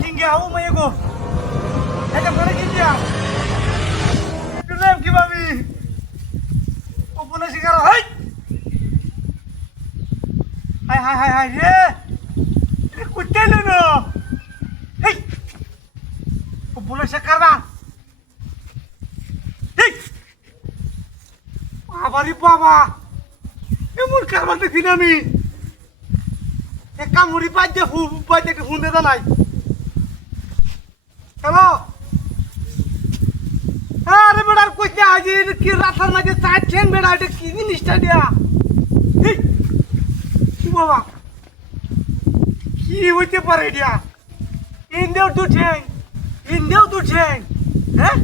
tinggi aku mah ego. Ada mana dia? Kenapa kibabi? Apa nasi karo? Hai. Hai ye. Ini kucing lo. Hei. Apa nasi karo? Hei. Abari baba. এমন কারবার দেখি না আমি কামড়ি বাজে বাজে হুঁদে তো নাই হ্যালো আরে বেড়ার কইতে আজি কি রাতার মাঝে চার ঠ্যাং বেড়া এটা কি জিনিসটা দিয়া কি বাবা কি হইতে পারে দিয়া ইন্দেও দু ঠ্যাং হ্যাঁ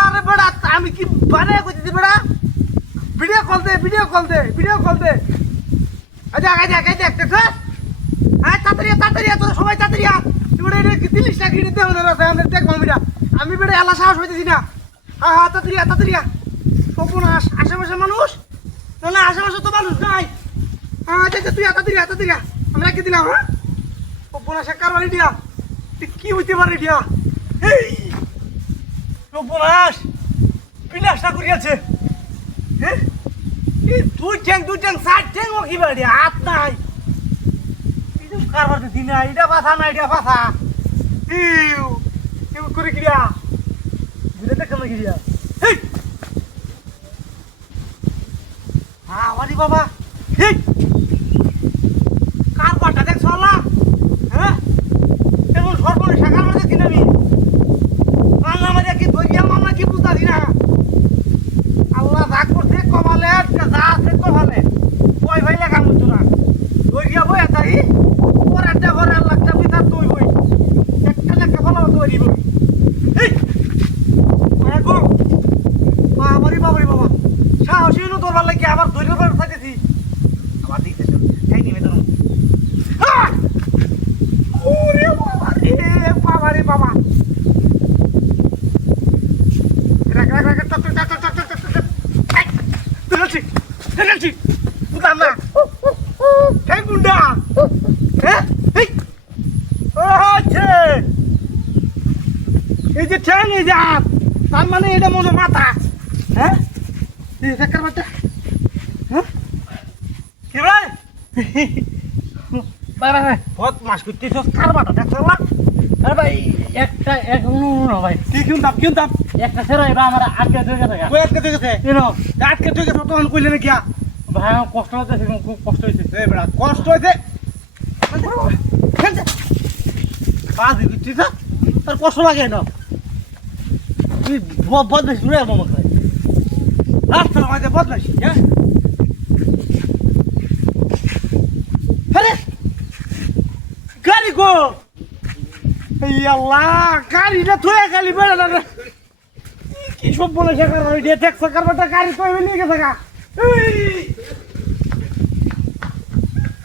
আরে বেড়া আমি কি বারে কইতে বেড়া ভিডিও কল দে আচ্ছা দেখছ হ্যাঁ তাড়াতাড়ি তোরা সবাই তাড়াতাড়ি তুমি এটা কি দিলিস না কিনে দেবো না দেখবো আমি বেড়ে এলা সাহস হইতেছি না হ্যাঁ তাড়াতাড়ি সপনাশ আশেপাশে মানুষ না আশেপাশে তো মানুষ নাই আচ্ছা তুই তাড়াতাড়ি আমরা কি দিলাম হ্যাঁ সপনাশে কারবারি দিয়া কি হইতে পারে দিয়া এই সপনাশ বিলাসটা করিয়াছে হ্যাঁ দুই ঠ্যাং চার ঠ্যাং ও কি বাড়ি হাত নাই কারবার দিন না এটা পাথা না এটা পাথা ইউ করে গিয়া বুঝে দেখ কেমন গিয়া হেই আরে বাবা হেই কারবারটা দেখ সলা হ্যাঁ এমন সর্বনে শাখার মধ্যে কিনা আমি আল্লাহ আমাদের কি ধরিয়া মামলা কি বুঝাছি না আল্লাহ যা করছে কমালে যা আছে কমালে কই ভাই লাগা মুতো না ধরিয়া বই আতাই ওর একটা ঘরে আল্লাহটা পিতা তুই বই একটা লেখা ভালো ধরি বই এই গো বাবারি বাবা সাহসী হলো তোর ভালো লাগে আবার ধরিয়া বার থাকেছি আবার দিতে চল তাই নিবে তো ওরে বাবা রাখ Tenelci, bukan lah. Hei bunda, hei, oh cek, ini ceng ini jat, taman ini ada mau mata, ini sekar mata, kira, baik, buat mas kuti sekar mata, dah salah, ভাই একটা এক নো ভাই কিউন তাপ, একটা ছেড়ে এবার আমার আটকে ধরে গেছে কই আটকে গেছে, আটকে গেছে তখন কইলে না কিয়া, ভাই কষ্ট হচ্ছে খুব কষ্ট হয়েছে এই বেড়া কষ্ট হয়েছে বাজি দিচ্ছিস তোর কষ্ট লাগে না তুই বদমাইশ রে মামা খাই রাস্তার মাঝে বদমাইশ হ্যাঁ আরে গাড়ি গো এই আল্লাহ গাড়িটা থয়ে খালি বেড়া না কি সব বলে শেখার ওই দেখছ কারবারটা গাড়ি কই নিয়ে গেছে গা